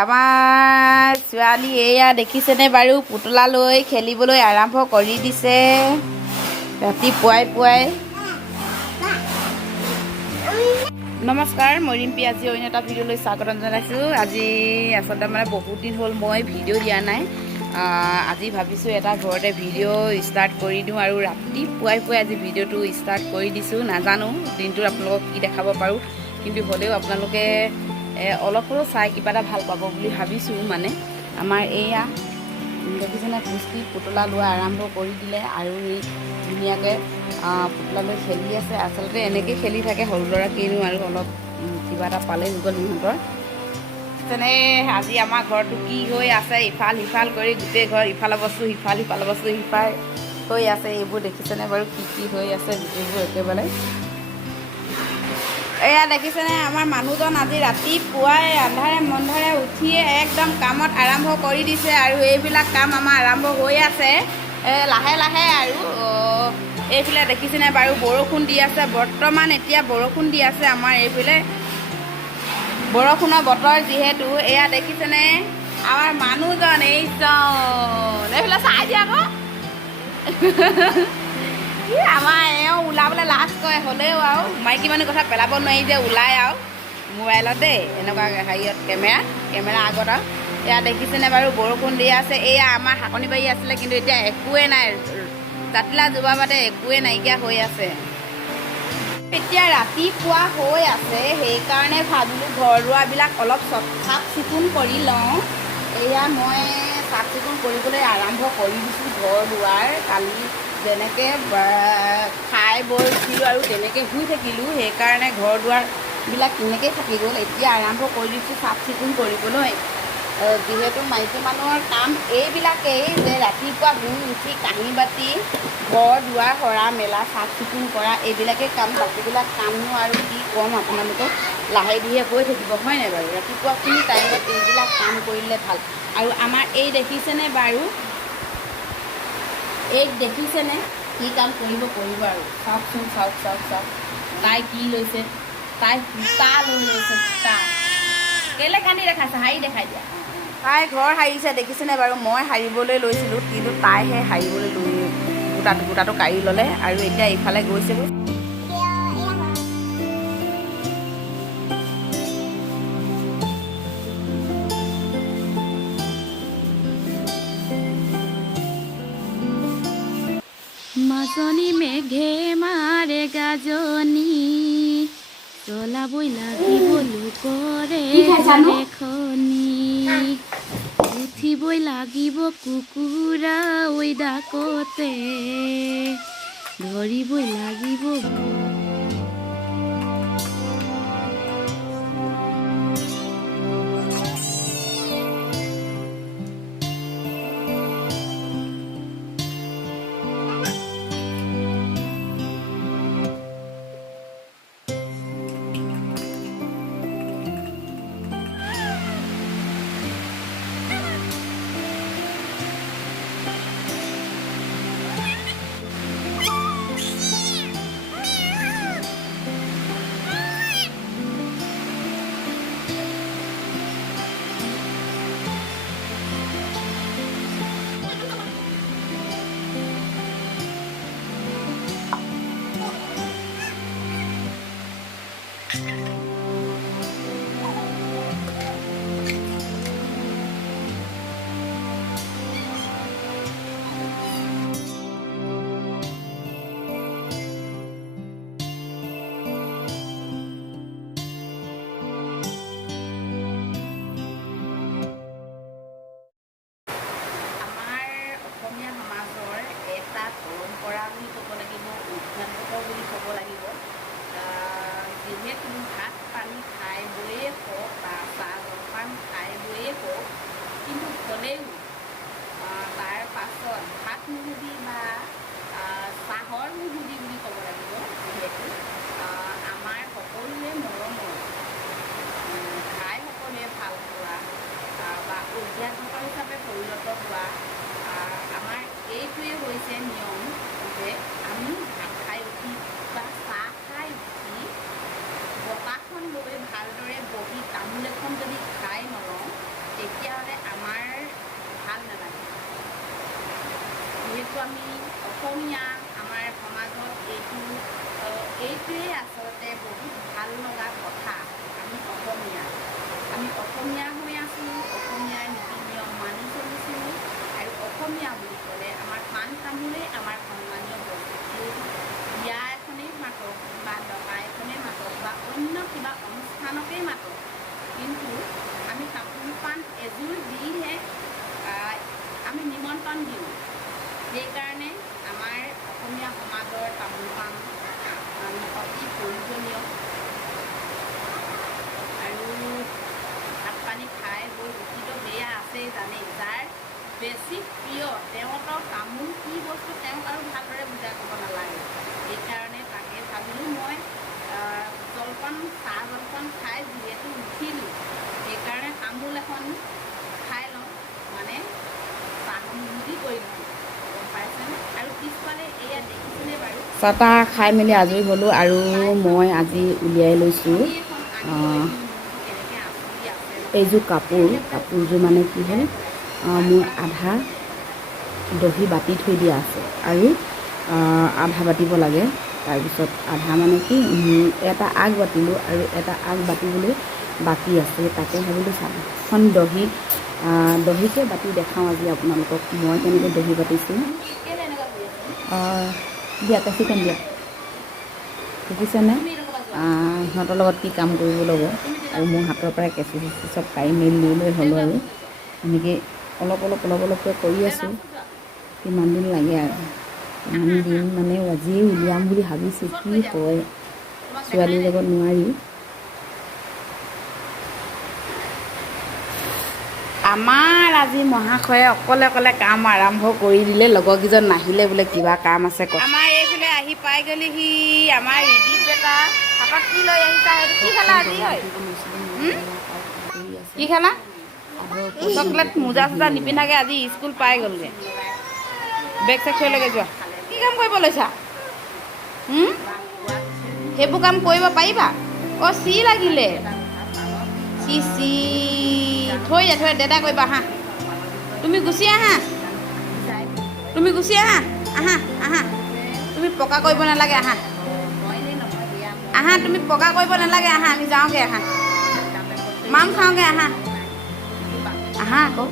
আমাৰ ছোৱালী এয়া দেখিছেনে বাৰু পুতলালৈ খেলিবলৈ আৰম্ভ কৰি দিছে ৰাতিপুৱাই পুৱাই। নমস্কাৰ, মই ৰিম্পী। আজি অন্য এটা ভিডিঅ'লৈ স্বাগতম জনাইছোঁ। আজি আচলতে মানে বহুত দিন হ'ল মই ভিডিঅ' দিয়া নাই। আজি ভাবিছোঁ এটা ঘৰতে ভিডিঅ' ষ্টাৰ্ট কৰি দিওঁ আৰু ৰাতিপুৱাই পুৱাই আজি ভিডিঅ'টো ষ্টাৰ্ট কৰি দিছোঁ। নাজানো দিনটোত আপোনালোকক কি দেখাব পাৰোঁ, কিন্তু হ'লেও আপোনালোকে অলপ হ'লেও চাই কিবা এটা ভাল পাব বুলি ভাবিছোঁ। মানে আমাৰ এয়া দেখিছেনে পুষ্টি পুতলা লোৱা আৰম্ভ কৰি দিলে আৰু এই ধুনীয়াকৈ পুতলালৈ খেলি আছে। আচলতে এনেকৈ খেলি থাকে সৰু ল'ৰা কিনো আৰু অলপ কিবা এটা পালেই হৈ গ'ল সিহঁতৰ। তেনে আজি আমাৰ ঘৰটো কি হৈ আছে, ইফাল সিফাল কৰি গোটেই ঘৰ ইফালৰ বস্তু সিফাল সিফালৰ বস্তু সিফাল হৈ আছে। এইবোৰ দেখিছেনে বাৰু কি হৈ আছে গোটেইবোৰ একেবাৰে। এয়া দেখিছেনে আমাৰ মানুহজন আজি ৰাতিপুৱাই আন্ধাৰে মন্ধাৰে উঠিয়ে একদম কামত আৰম্ভ কৰি দিছে আৰু এইবিলাক কাম আমাৰ আৰম্ভ হৈ আছে লাহে লাহে। আৰু এইফালে দেখিছেনে বাৰু বৰষুণ দি আছে বৰ্তমান। এতিয়া বৰষুণ দি আছে আমাৰ এইফালে, বৰষুণৰ বতৰ যিহেতু। এয়া দেখিছেনে আমাৰ মানুহজন এইফালে চাই দিয়া আকৌ আমাৰ এওঁ ওলাবলৈ লাজ কৰে, হ'লেও আৰু মাইকী মানুহ কথা পেলাব নোৱাৰি যে ওলাই আৰু মোবাইলত দেই, এনেকুৱা হেৰিয়ত কেমেৰা আগত আৰু। এয়া দেখিছেনে বাৰু বৰষুণ দি আছে। এয়া আমাৰ শাকনি বাৰী আছিলে, কিন্তু এতিয়া একোৱেই নাই, জাতিলা জোপা বাদে একোৱেই নাইকিয়া হৈ আছে। এতিয়া ৰাতিপুৱা হৈ আছে, সেইকাৰণে ভাবিলোঁ ঘৰ দুৱাৰবিলাক অলপ চাফ চিকুণ কৰি লওঁ। এয়া মই চাফ চিকুণ কৰিবলৈ আৰম্ভ কৰি দিছোঁ ঘৰ দুৱাৰ। কালি যেনেকৈ খাই বৈ উঠিলোঁ আৰু তেনেকৈ শুই থাকিলোঁ, সেইকাৰণে ঘৰ দুৱাৰবিলাক তেনেকৈ থাকি গ'ল। এতিয়া আৰম্ভ কৰি দিছোঁ চাফ চিকুণ কৰিবলৈ। যিহেতু মাইকী মানুহৰ কাম এইবিলাকেই যে ৰাতিপুৱা শুই উঠি কাঁহী বাতি ঘৰ দুৱাৰ সৰা মেলা চাফ চিকুণ কৰা, এইবিলাকেই কাম। বাকীবিলাক কামনো আৰু কি ক'ম আপোনালোকক, লাহে ধীৰে গৈ থাকিব, হয় নাই বাৰু। ৰাতিপুৱাখিনি টাইমত এইবিলাক কাম কৰিলে ভাল। আৰু আমাৰ এই দেখিছেনে বাৰু, এই দেখিছেনে কি কাম কৰিব আৰু চাওকচোন, চাওক তাই কি লৈছে, তাই সূতা লৈ লৈছে। সূতা কেলৈ কান্দি দেখাইছে, শাৰী দেখাই দিয়া। তাই ঘৰ সাৰিছে দেখিছেনে বাৰু। মই সাৰিবলৈ লৈছিলোঁ, কিন্তু তাইহে সাৰিবলৈ গোটাটো কাঢ়ি ল'লে আৰু এতিয়া ইফালে গৈছেগৈ। মাজনী মেঘে মাৰে গাজনি, চলাবই লাগিব লোকৰে খনি, উঠিবই লাগিব কুকুৰা ঐ ডাকতে, ধৰিবই লাগিব। পৰম্পৰা বুলি ক'ব লাগিব, অভ্যাসগত বুলি ক'ব লাগিব। যিহেতু ভাত পানী খাই বৈয়ে হওক বা চাহ জলপান খাই বৈয়ে হওক, কিন্তু হ'লেও তাৰ পাছত ভাত মুহুদি বা চাহৰ মুহুদি বুলি ক'ব লাগিব। যিহেতু আমাৰ সকলোৱে মৰমৰ, খাই সকলোৱে ভাল পোৱা বা অভ্যাসগত হিচাপে পৰিণত হোৱা আমাৰ এইটোৱে হৈছে নিয়ম যে আমি ভাত খাই উঠি বা চাহ খাই উঠি বতাহত যিহেতু আমি অসমীয়া আমাৰ সমাজত এইটোৱেই আচলতে বহুত ভাল লগা কথা। আমি অসমীয়া হৈ আছোঁ, অসমীয়াৰ নীতি নিয়ম মানি চলিছোঁ আৰু অসমীয়া বুলি ক'লে আমাৰ পাণ তামোলেই আমাৰ সন্মানীয় বস্তু। বিয়া এখনেই মাতক বা ডকা এখনেই মাতক বা অন্য কিবা অনুষ্ঠানকেই মাতক, কিন্তু আমি তামোল পাণ এযোৰ দিহে আমি নিমন্ত্ৰণ দিওঁ। সেইকাৰণে আমাৰ অসমীয়া সমাজৰ তামোল পাণ অতি প্ৰয়োজনীয়। আৰু ভাত পানী খাই বৈ ৰুচিটো সেয়া আছেই জানেই, যাৰ বেছি প্ৰিয় তেওঁতৰ তামোল কি বস্তু তেওঁক আৰু ভালদৰে বুজাই ক'ব নালাগে। সেইকাৰণে তাকে ভাবিলোঁ মই চাহ জলপান খাই যিহেতু উঠিলোঁ, সেইকাৰণে তামোল এখন খাই লওঁ, মানে চাহমুখি কৰি লওঁ, গম পাইছেনে? আৰু পিছফালে এয়া দেখিছেনে বাৰু, চাহ তাহ খাই মেলি আজৰি হ'লোঁ আৰু মই আজি উলিয়াই লৈছোঁ এইযোৰ কাপোৰযোৰ মানে কি হ'ল, মোৰ আধা দহি বাতি থৈ দিয়া আছে আৰু আধা বাতিব লাগে। তাৰপিছত আধা মানে কি এটা আগ বাতিলোঁ আৰু এটা আগ বাতিবলৈ বাকী আছে। তাকে ভাবিলোঁ চাহখন দহিকে বাতি দেখাওঁ আজি আপোনালোকক মই কেনেকৈ দহি বাতিছোঁ। দিয়া কাঁচিখন দিয়া, দেখিছেনে সিহঁতৰ লগত কি কাম কৰিব ল'ব। আৰু মোৰ হাতৰ পৰাই কেঁচি চেঁচি চব কাঢ়ি মেলি লৈ হ'লোঁ আৰু এনেকৈ অলপকৈ কৰি আছোঁ। কিমান দিন লাগে আৰু কিমান দিন মানে আজিয়ে উলিয়াম বুলি ভাবিছোঁ, কি হয় ছোৱালীৰ লগত নোৱাৰি। আমাৰ আজি মহাশয়ে অকলে কাম আৰম্ভ কৰি দিলে। লগৰকেইজন নাহিলে বোলে, কিবা কাম আছে। আমাৰ এইফালে আহি পাই গ'লেহি আমাৰ ৰিদীপ বেটা। হাতত কি লৈ আহিছা? সেইটো কি খেলা আজি হয়? কি খেলা? চকলেট মোজা চোজা নিপিন্ধাকৈ আজি স্কুল পাই গ'লগৈ। বেগ চেগ থৈ লৈগে যোৱা। কি কাম কৰিব লৈছা? সেইবোৰ কাম কৰিব পাৰিবা? অ' চি লাগিলে, চি থৈ দেতা কৰিবা। আহা তুমি গুচি আহা, আহা তুমি পকা কৰিব নালাগে, আহা তুমি পকা কৰিব নালাগে, আহা আমি যাওঁগৈ, আহা মাম খাওঁগৈ, আহা আকৌ।